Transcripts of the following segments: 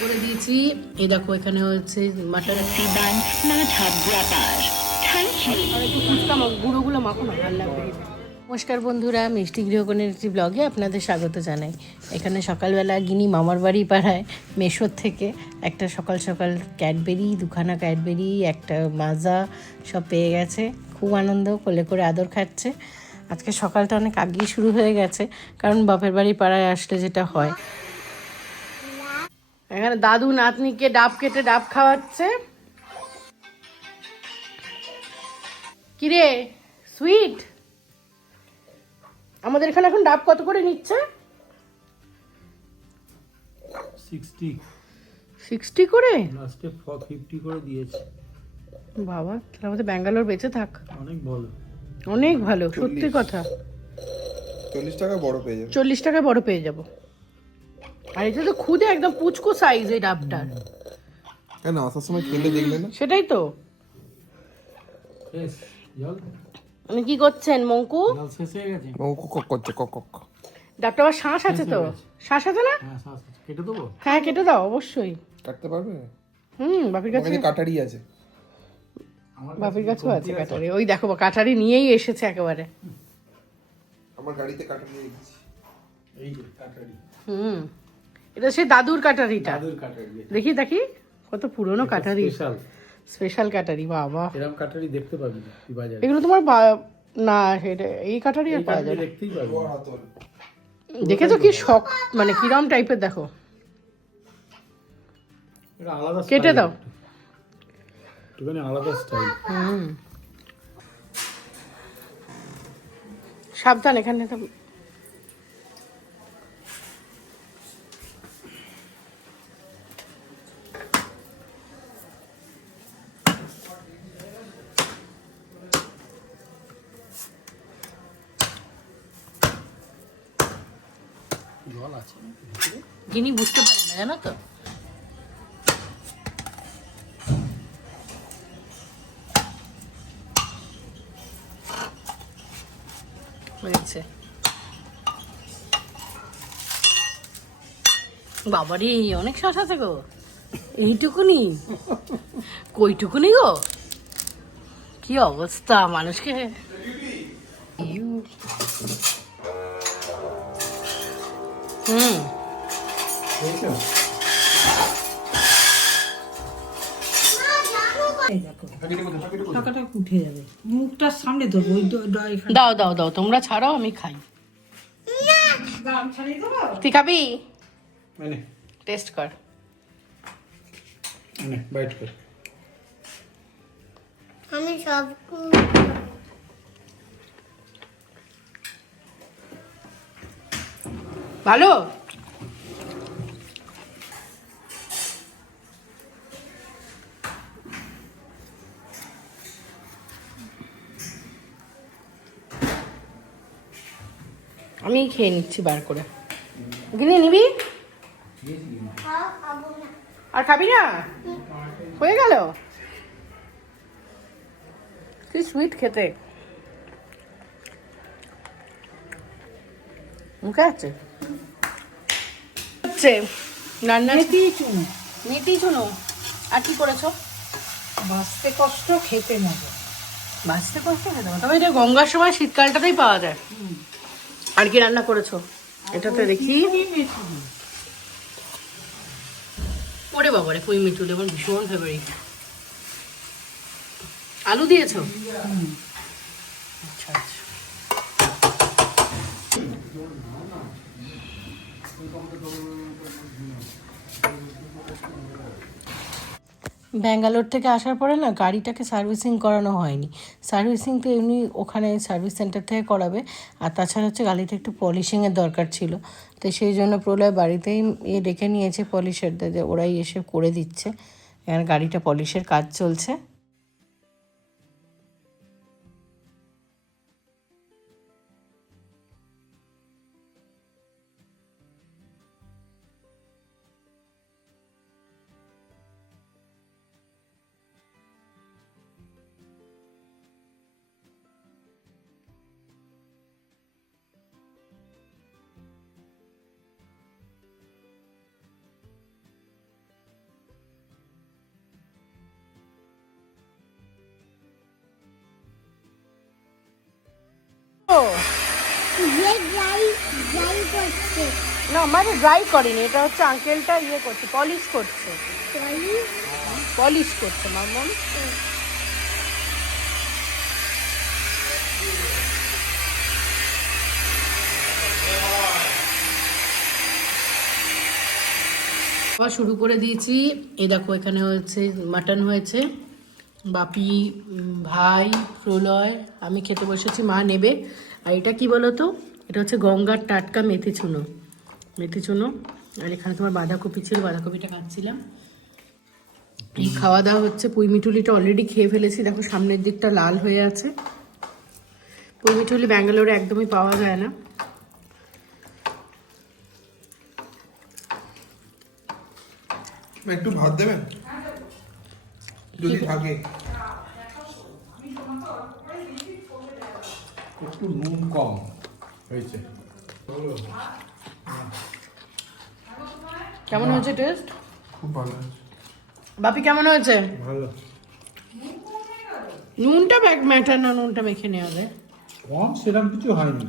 করে দিয়েছি। এই দেখো এখানে হচ্ছে মাটন। একটু ফুচকা গুঁড়োগুলো মাখো না, ভালো লাগবে। নমস্কার বন্ধুরা, মিষ্টি গৃহকোণের একটি ব্লগে আপনাদের স্বাগত জানাই। এখানে সকালবেলা গিনি মামার বাড়ি পাড়ায় মেশোর থেকে একটা সকাল সকাল ক্যাডবেরি, দুখানা ক্যাডবেরি, একটা মাজা সব পেয়ে গেছে। খুব আনন্দ, কোলে করে আদর খাচ্ছে। আজকে সকালটা অনেক আগেই শুরু হয়ে গেছে, কারণ বাপের বাড়ি পাড়ায় আসলে যেটা হয়, এখানে দাদু নাতনিকে ডাব কেটে ডাব খাওয়াচ্ছে। কিরে সুইট, আমাদের এখানে এখন ডাব কত করে নিচ্ছে? 60 করে, লাস্টে 50 করে দিয়েছে। বাবা, তাহলে আমাদের ব্যাঙ্গালোর বেঁচে থাক। অনেক ভালো, অনেক ভালো, সত্যি কথা। 40 টাকা বড় পেয়ে যাবে। 40 টাকায় বড় পেয়ে যাব। আর এটা তো খুদে একদম পুচকো সাইজ এই ডাবটার। কেন আসার সময় খেলে দেখলে না? সেটাই তো। শেষ জল, উনি কি করছেন মঙ্কু? জল শেষ হয়ে গেছে। ও কক করছে কক কক। ডাবটা আবার শ্বাস আছে তো, শ্বাস আছে না? হ্যাঁ শ্বাস আছে। কেটে দেবো? হ্যাঁ কেটে দাও অবশ্যই। কাটতে পারবে? বাপির কাছে আমাকে কাটারি আছে। বাপির কাছেও আছে কাটারি। ওই দেখো কাটারি নিয়েই এসেছে একেবারে। আমার গাড়িতে কাটারি রেখেছি। এই যে কাটারি, এটা সেই দাদুর কাটারিটা। দাদুর কাটারি। দেখি দেখি কত পুরনো কাটারি, স্পেশাল স্পেশাল কাটারি। বাবা, এরকম কাটারি দেখতে পাবি না এই বাজারে। এগুলো তোমার না, এটা এই কাটারি আর পাওয়া যায় না। দেখতেই পাবি না। হাতল। দেখেছো কি শখ, মানে কিরম টাইপের দেখো। এটা আলাদা কেটে দাও। একটুখানি আলাদা স্টাইল। সাবধান, এখানে তো জল আছে। যিনি বুঝতে পারে না, জানো তো। হয়েছে বাবারে, অনেক শ্বাস আছে গো। এইটুকুনি, কইটুকুনি গো, কি অবস্থা মানুষকে। টাকাটা উঠে যাবে, মুখটার সামনে ধরবো। দাও দাও দাও, তোমরা ছাড়াও, আমি খাই। তুই খাবি? মানে টেস্ট কর। মানে বাইট কর। আমি সব ভালো। আমি খেয়ে নিচ্ছি বার করে। গিনি নিবি? খাবো না। আর খাবি না? হয়ে গেল। তুই সুইট খেতে মুখে আছে হচ্ছে রান্না। মেথি চুনো। আর কি করেছো? বাঁচতে কষ্ট, খেতে মজা। বাঁচতে কষ্ট খেতে হবে, তবে এটা গঙ্গার সময় শীতকালটাতেই পাওয়া যায়। আর কি রান্না করেছো এটাতে দেখি? ওরে বাবারে, পুঁই মিঠুলি আমার ভীষণ ফেভারিট। আলু দিয়েছো? আচ্ছা আচ্ছা। ব্যাঙ্গালোর থেকে আসার পরে না গাড়িটাকে সার্ভিসিং করানো হয়নি। সার্ভিসিং তো এমনি ওখানে সার্ভিস সেন্টার থেকে করাবে, আর তাছাড়া হচ্ছে গাড়িটা একটু পলিশিংয়ের দরকার ছিল। তো সেই জন্য প্রলয় বাড়িতেই ডেকে নিয়েছে পলিশারদের, ওরাই এসে করে দিচ্ছে। এখানে গাড়িটা পলিশের কাজ চলছে। না মানে ড্রাই করেনি, এটা হচ্ছে আঙ্কেলটা ইয়ে করছে, পলিশ করছে, পলিশ করছে মামন। খাওয়া শুরু করে দিয়েছি। এই দেখো এখানে হয়েছে মাটন হয়েছে, বাপি, ভাই, প্রলয়, আমি খেতে বসেছি, মা নেবে। আর এটা কি বলো তো, এটা হচ্ছে গঙ্গার টাটকা মেথি চুনো, মেথি চুনো। আর এখানে তোমার বাঁধাকপি ছিল, বাঁধাকপিটা কাটছিলাম। এই খাওয়া দাওয়া হচ্ছে। পুঁই মিঠুলিটা অলরেডি খেয়ে ফেলেছি, দেখো সামনের দিকটা লাল হয়ে আছে। পুঁই মিঠুলি ব্যাঙ্গালোরে একদমই পাওয়া যায় না। একটু ভাত দেবেন যদি থাকে। একটু নুন কম হয়েছে। কেমন হয়েছে টেস্ট? খুব ভালো। বাপি কেমন হয়েছে? ভালো। নুনটা ম্যাটার না, নুনটা মেখে নেওয়া যায়। কম সেরকম কিছু হয়নি।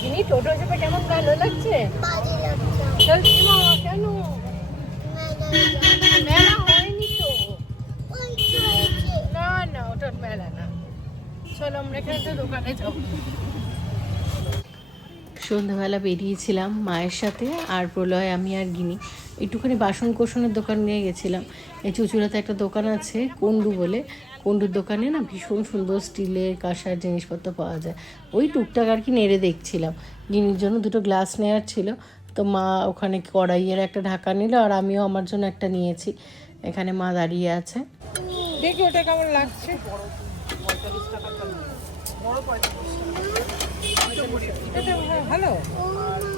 যিনি টোটো চেপে কেমন ভালো লাগছে? চলছি মা, কেন? মেলা হয়নি তো। না না, ওটা মেলা না। চলো আমরা এখানে একটা দোকানে যাবো। সন্ধ্যাবেলা বেরিয়েছিলাম মায়ের সাথে, আর প্রলয়, আমি আর গিনি একটুখানি বাসন কোসনের দোকান নিয়ে গেছিলাম। এই চুচুড়াতে একটা দোকান আছে কন্ডু বলে, কন্ডুর দোকানে না ভীষণ সুন্দর স্টিলের কাঁসার জিনিসপত্র পাওয়া যায়। ওই টুকটাক আর কি নেড়ে দেখছিলাম। গিনির জন্য দুটো গ্লাস নেওয়ার ছিল, তো মা ওখানে কড়াইয়ের একটা ঢাকা নিল, আর আমিও আমার জন্য একটা নিয়েছি। এখানে মা দাঁড়িয়ে আছে। দেখি ওটা কেমন লাগছে। এটা ভালো,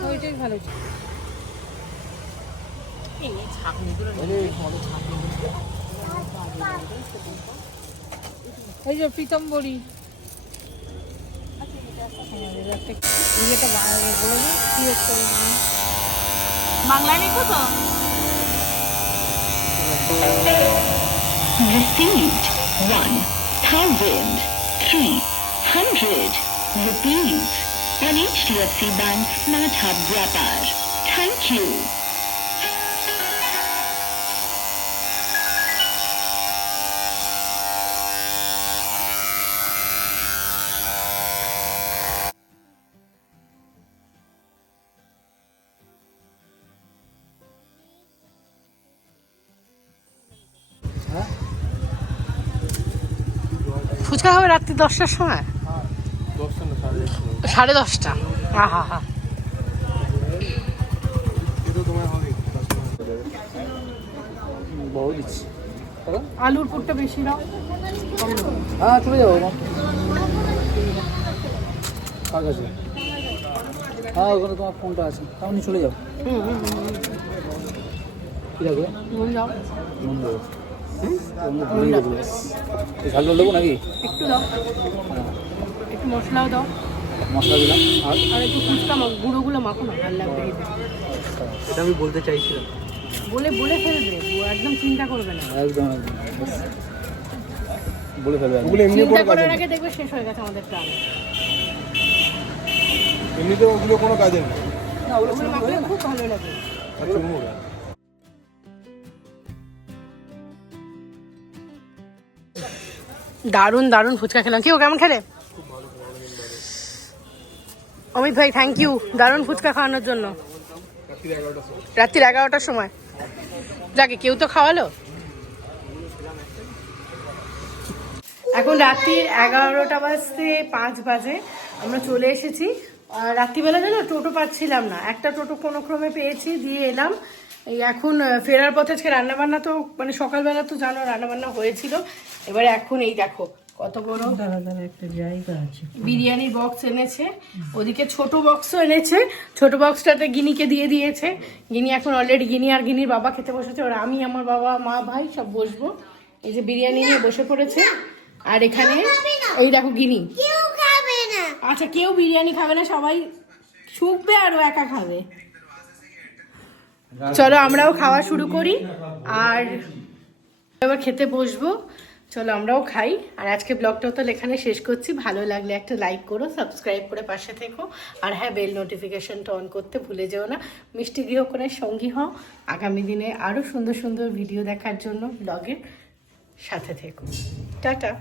ওইটাই ভালো। ওই যে পিতম্বরী বাংলায় লিখো তো। Received 1,300 rupees on HDFC Bank Smart Hub Vyapar. Thank you. Fuchka হবে রাত্রি 10টার সময়? 10:30। হা হা হা। আলুর পুরটা বেশি দাও। হ্যাঁ চলে যাবো কার কাছে? হ্যাঁ ওখানে তোমার ফোনটা আছে, তেমনি চলে যাও। কী লাগবে? নুন দাও, নুন দেবো। ঝাল জল দেবো নাকি? একটু দাও, একটু মশলাও দাও। মশলা দিলাম। আর একটু ফুচকা গুঁড়োগুলো মাখো না, ভালো লাগবে খেতে। এটা আমি বলতে চাইছিলাম। বলে ফেলবে, ও একদম চিন্তা করবে না। একদম একদম বলে ফেলবে। চিন্তা করার আগে দেখবে শেষ হয়ে গেছে আমাদের টান। এমনিতে ওগুলো কোনো কাজে নেই। না ওগুলো ওগুলো মাখলে খুব ভালো লাগে। দারুণ দারুণ ফুচকা খেলাম। কি ও কেমন খেলে? অমিত ভাই থ্যাংক ইউ দারুণ ফুচকা খাওয়ানোর জন্য। রাত্রির 11টার সময় যাকে কেউ তো খাওয়ালো। এখন রাত্রির 11টা বাজতে 5 বাজে। আমরা চলে এসেছি আর রাত্রিবেলা যেন টোটো পাচ্ছিলাম না, একটা টোটো কোনো ক্রমে পেয়েছি, দিয়ে এলাম। এই এখন ফেরার পথে আজকে রান্নাবান্না তো মানে সকালবেলা তো জানো রান্নাবান্না হয়েছিল, এবারে এখন এই দেখো কত বড় একটা জায়গা আছে। বিরিয়ানির বক্স এনেছে, ওদিকে ছোট বক্সও এনেছে, ছোট বক্সটাতে গিনিকে দিয়ে দিয়েছে। গিনি এখন অলরেডি গিনি আর গিনির বাবা খেতে বসেছে, আর আমি আমার বাবা মা ভাই সব বসবো। এই যে বিরিয়ানি নিয়ে বসে পড়েছে, আর এখানে এই দেখো গিনি। আচ্ছা কেউ বিরিয়ানি খাবে না, সবাই শুকবে আর ও একা খাবে। চলো আমরাও খাওয়া শুরু করি, আর এবার খেতে বসবো। চলো আমরাও খাই। আর আজকে ব্লগটাও তো এখানে শেষ করছি। ভালো লাগলে একটা লাইক করো, সাবস্ক্রাইব করে পাশে থেকো, আর হ্যাঁ বেল নোটিফিকেশনটা অন করতে ভুলে যেও না। মিষ্টি গৃহকোণের সঙ্গী হও আগামী দিনে আরও সুন্দর সুন্দর ভিডিও দেখার জন্য। ব্লগের সাথে থেকো। টাটা।